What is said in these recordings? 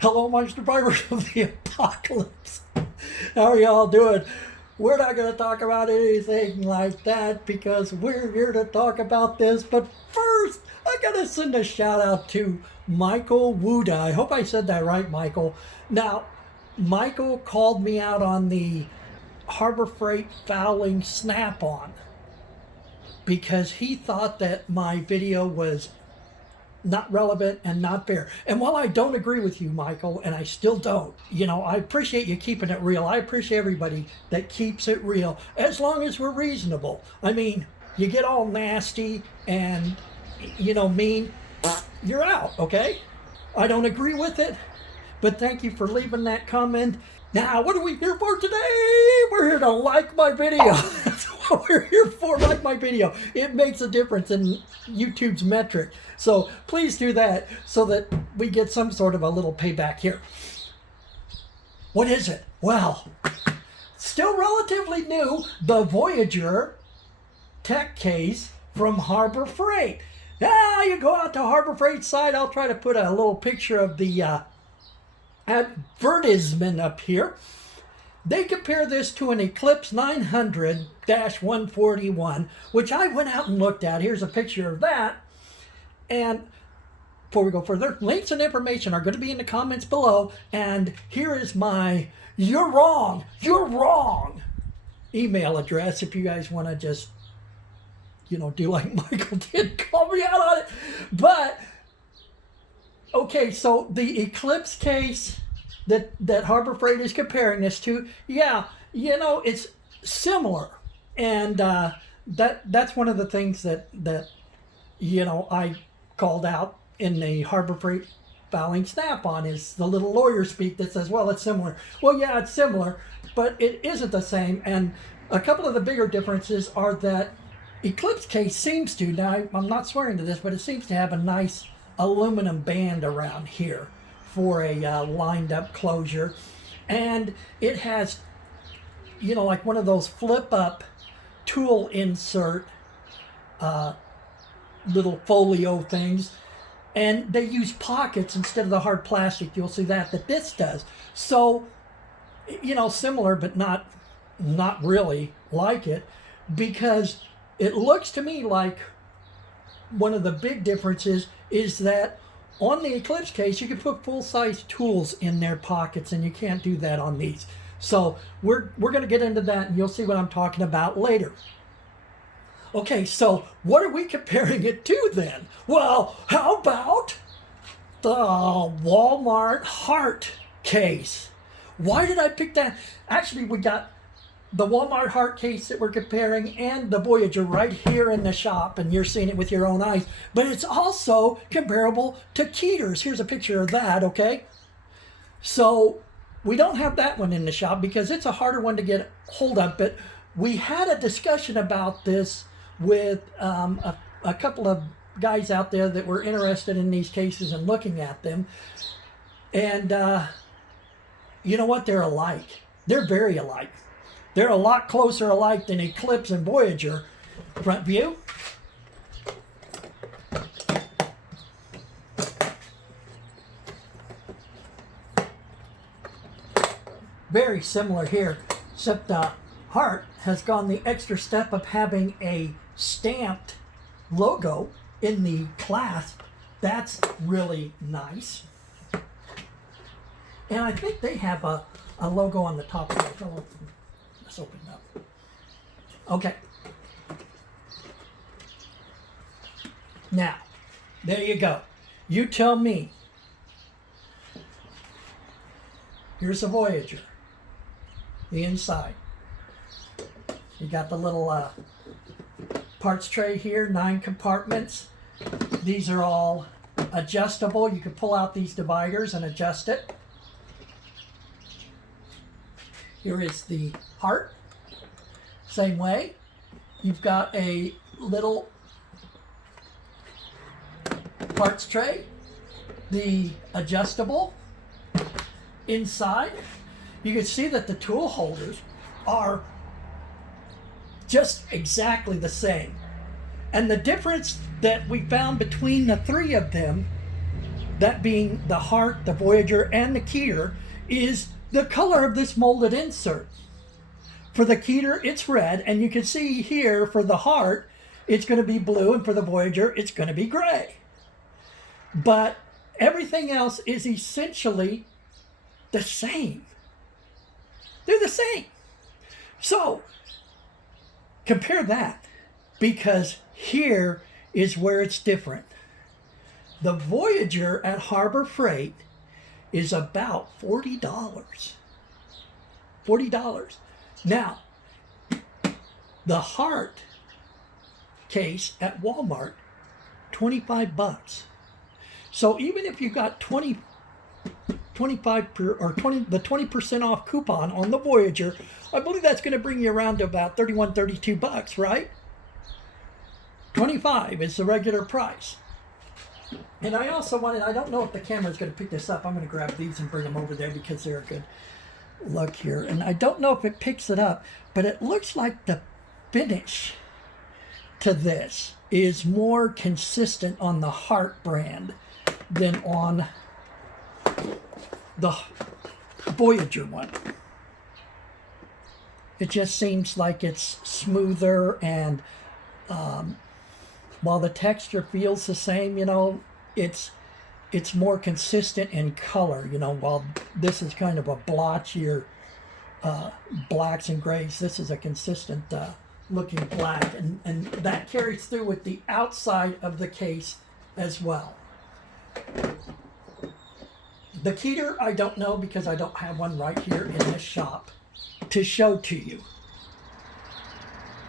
Hello, my survivors of the apocalypse. How are y'all doing? We're not going to talk about anything like that because we're here to talk about this. But first, I got to send a shout out to Michael Wuda. I hope I said that right, Michael. Now, Michael called me out on the Harbor Freight fouling snap-on because he thought that my video was not relevant and not fair. And while I don't agree with you, Michael, and I still don't, I appreciate you keeping it real. I appreciate everybody that keeps it real as long as we're reasonable. I mean, you get all nasty and, mean, you're out, okay? I don't agree with it, but thank you for leaving that comment. Now, what are we here for today? We're here to like my video. That's what we're here for, like my video. It makes a difference in YouTube's metric. So please do that so that we get some sort of a little payback here. What is it? Well, still relatively new, the Voyager tech case from Harbor Freight. Now, you go out to Harbor Freight's site. I'll try to put a little picture of the advertisement up here. They compare this to an Eclipse 900-141, which I went out and looked at. Here's a picture of that. And before we go further, links and information are going to be in the comments below. And here is my you're wrong email address if you guys want to just, do like Michael did, call me out on it. But okay, so the Eclipse case that Harbor Freight is comparing this to, it's similar. And that's one of the things that I called out in the Harbor Freight fouling snap-on is the little lawyer speak that says, well, it's similar. Well, yeah, it's similar, but it isn't the same. And a couple of the bigger differences are that Eclipse case seems to, now I'm not swearing to this, but it seems to have a nice aluminum band around here for a lined up closure, and it has like one of those flip up tool insert little folio things, and they use pockets instead of the hard plastic. You'll see that this does. So similar but not really like it, because it looks to me like one of the big differences is that on the Eclipse case, you can put full-size tools in their pockets, and you can't do that on these. So we're going to get into that, and you'll see what I'm talking about later. Okay, so what are we comparing it to then? Well, how about the Walmart HART case? Why did I pick that? Actually, we got the Walmart HART case that we're comparing and the Voyager right here in the shop, and you're seeing it with your own eyes. But it's also comparable to Keter's. Here's a picture of that, okay? So we don't have that one in the shop because it's a harder one to get hold of, but we had a discussion about this with a couple of guys out there that were interested in these cases and looking at them. And you know what? They're alike. They're very alike. They're a lot closer alike than Eclipse and Voyager. Front view. Very similar here, except HART has gone the extra step of having a stamped logo in the clasp. That's really nice. And I think they have a logo on the top of it. Let's open it up. Okay. Now, there you go. You tell me. Here's the Voyager. The inside. You got the little parts tray here, 9 compartments. These are all adjustable. You can pull out these dividers and adjust it. Here is the HART. Same way. You've got a little parts tray. The adjustable inside. You can see that the tool holders are just exactly the same. And the difference that we found between the three of them that being the HART, the Voyager, and the Keter, is the color of this molded insert. For the Keter, it's red, and you can see here for the HART, it's going to be blue, and for the Voyager, it's going to be gray. But everything else is essentially the same. They're the same. So, compare that, because here is where it's different. The Voyager at Harbor Freight is about $40. $40. Now, the HART case at Walmart, $25. So even if you got 25 or 20% off coupon on the Voyager, I believe that's going to bring you around to about $31, $32, right? 25 is the regular price. And I also wanted, I don't know if the camera's going to pick this up. I'm going to grab these and bring them over there because they're a good look here. And I don't know if it picks it up, but it looks like the finish to this is more consistent on the HART brand than on the Voyager one. It just seems like it's smoother, and while the texture feels the same, you know, it's more consistent in color, you know, while this is kind of a blotchier blacks and grays. This is a consistent looking black, and that carries through with the outside of the case as well. The Keter, I don't know because I don't have one right here in this shop to show to you.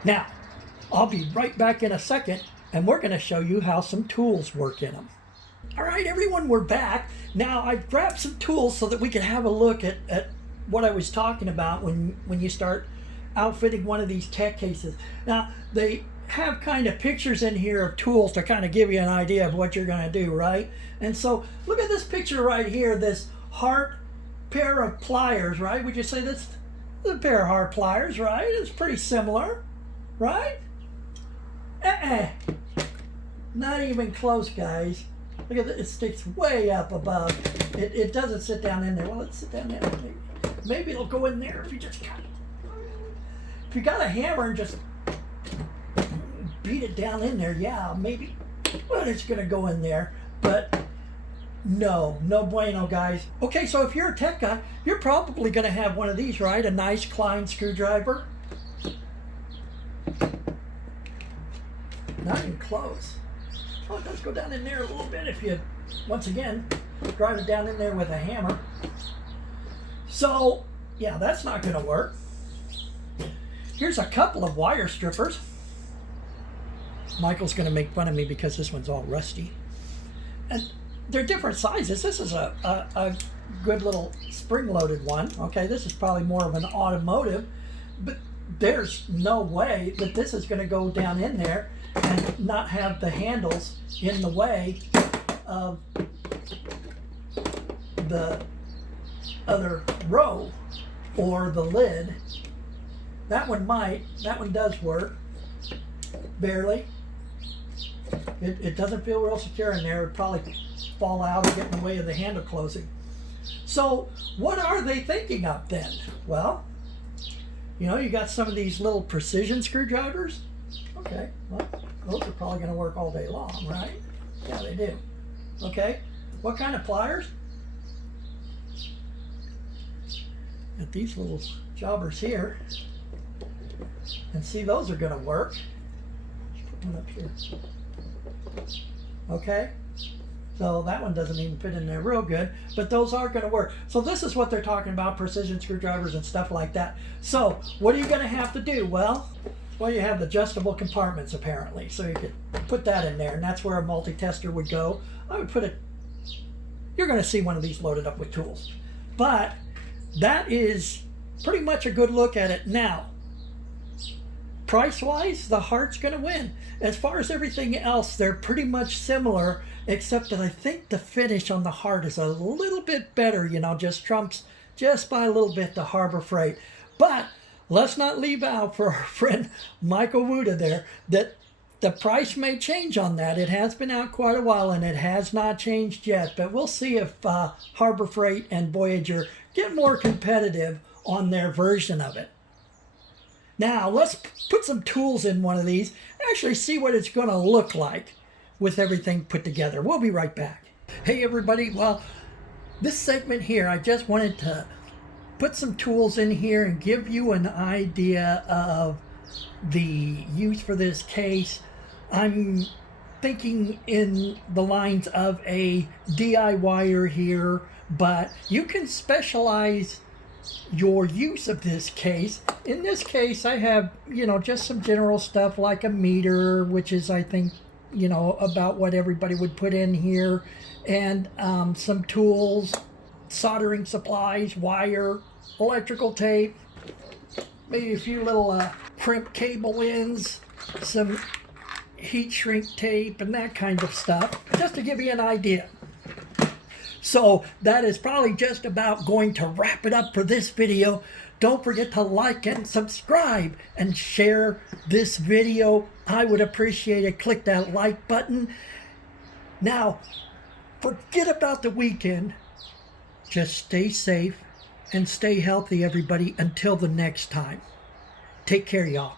Now, I'll be right back in a second, and we're going to show you how some tools work in them. All right, everyone, we're back. Now, I've grabbed some tools so that we can have a look at what I was talking about when you start outfitting one of these tech cases. Now, they have kind of pictures in here of tools to kind of give you an idea of what you're going to do, right? And so, look at this picture right here, this HART pair of pliers, right? Would you say this is a pair of HART pliers, right? It's pretty similar, right? Not even close, guys. Look at this, it sticks way up above. It doesn't sit down in there. Well, let's sit down there. Maybe it'll go in there if you just got it. If you got a hammer and just beat it down in there, yeah, maybe. Well, it's gonna go in there, but no bueno, guys. Okay, so if you're a tech guy, you're probably gonna have one of these, right? A nice Klein screwdriver. Not even close. Oh, it does go down in there a little bit if you, once again, drive it down in there with a hammer. So, yeah, that's not going to work. Here's a couple of wire strippers. Michael's going to make fun of me because this one's all rusty. And they're different sizes. This is a good little spring-loaded one. Okay, this is probably more of an automotive, but there's no way that this is going to go down in there and not have the handles in the way of the other row or the lid. That one might. That one does work. Barely. It doesn't feel real secure in there. It'd probably fall out or get in the way of the handle closing. So what are they thinking of then? Well, you know, you got some of these little precision screwdrivers. Okay, well, those are probably going to work all day long, right? Yeah, they do. Okay, what kind of pliers? Got these little jobbers here. And see, those are going to work. Put one up here. Okay, so that one doesn't even fit in there real good, but those are going to work. So this is what they're talking about, precision screwdrivers and stuff like that. So what are you going to have to do? Well, you have the adjustable compartments apparently, so you could put that in there, and that's where a multi-tester would go. I would put it, you're going to see one of these loaded up with tools. But that is pretty much a good look at it. Now, price-wise, the HART's going to win. As far as everything else, they're pretty much similar, except that I think the finish on the HART is a little bit better, you know, just trumps just by a little bit the Harbor Freight. But let's not leave out for our friend Michael Wuda there that the price may change on that. It has been out quite a while and it has not changed yet, but we'll see if Harbor Freight and Voyager get more competitive on their version of it. Now let's put some tools in one of these and actually see what it's going to look like with everything put together. We'll be right back. Hey everybody, well, this segment here, I just wanted to put some tools in here and give you an idea of the use for this case. I'm thinking in the lines of a DIYer here, but you can specialize your use of this case. In this case, I have, just some general stuff like a meter, which is, I think, about what everybody would put in here, and some tools, soldering supplies, wire, electrical tape, maybe a few little crimp cable ends, some heat shrink tape, and that kind of stuff, just to give you an idea. So that is probably just about going to wrap it up for this video. Don't forget to like and subscribe and share this video. I would appreciate it. Click that like button. Now, forget about the weekend. Just stay safe and stay healthy, everybody, until the next time. Take care, y'all.